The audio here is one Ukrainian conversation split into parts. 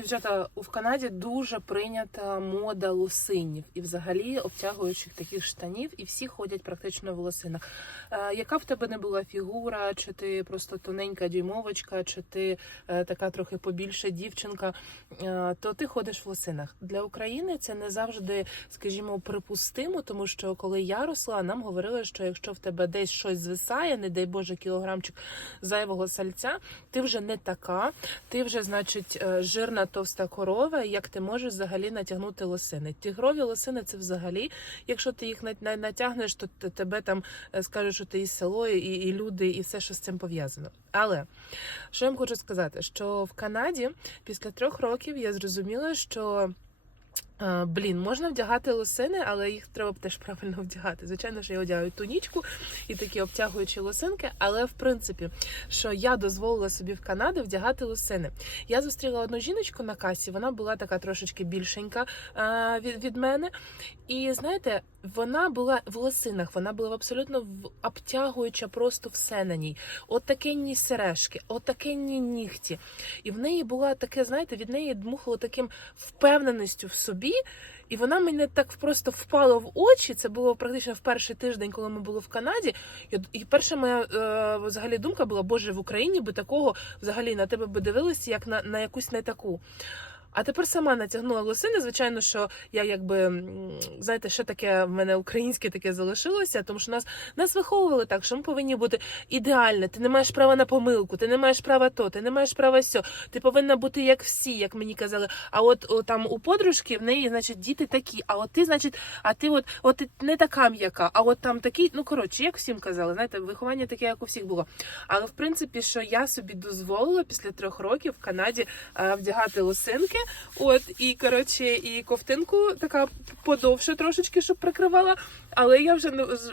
Дівчата, в Канаді дуже прийнята мода лосинів і взагалі обтягуючих таких штанів, і всі ходять практично в лосинах. Е, яка в тебе не була фігура, чи ти просто тоненька дюймовочка, чи ти е, така трохи побільша дівчинка, е, то ти ходиш в лосинах. Для України це не завжди, скажімо, припустимо, тому що коли я росла, нам говорили, що якщо в тебе десь щось звисає, не дай Боже, кілограмчик зайвого сальця, ти вже не така, ти вже, значить, е, жирна товста корова, як ти можеш взагалі натягнути лосини. Тігрові лосини це взагалі, якщо ти їх на- на- натягнеш, то тебе там е, скажуть, що ти і село, і, і люди, і все, що з цим пов'язано. Але що я вам хочу сказати, що в Канаді після трьох років я зрозуміла, що. Е, Блін, можна вдягати лосини, але їх треба теж правильно вдягати. Звичайно, що я одягаю тунічку і такі обтягуючі лосинки, але в принципі, що я дозволила собі в Канаді вдягати лосини. Я зустріла одну жіночку на касі, вона була така трошечки більшенька е, від, від мене. І знаєте, вона була в лосинах, вона була абсолютно обтягуюча просто все на ній. От такенні сережки, от такенні нігті. І в неї була таке, знаєте, від неї дмухало таким впевненістю в собі. І вона мене так просто впала в очі. Це було практично в перший тиждень, коли ми були в Канаді. І перша моя е, взагалі думка була: Боже, в Україні би такого взагалі на тебе би дивилися, як на, на якусь не таку. А тепер сама натягнула лосини. Звичайно, що я якби знаєте, що таке в мене українське таке залишилося, тому що нас нас виховували так, що ми повинні бути ідеальні. Ти не маєш права на помилку, ти не маєш права то, ти не маєш права сьо. Ти повинна бути як всі, як мені казали. А от о, там у подружки в неї, значить, діти такі. А от ти, значить, а ти от, от ти не така м'яка, а от там такий, ну коротше, як всім казали, знаєте, виховання таке, як у всіх було. Але в принципі, що я собі дозволила після трьох років в Канаді е, вдягати лосинки. От і коротше, і ковтинку така подовше трошечки, щоб прикривала. Але я вже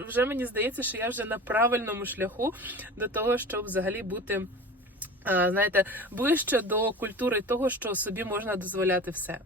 вже мені здається, що я вже на правильному шляху до того, щоб взагалі бути. Знаєте, ближче до культури того, що собі можна дозволяти все.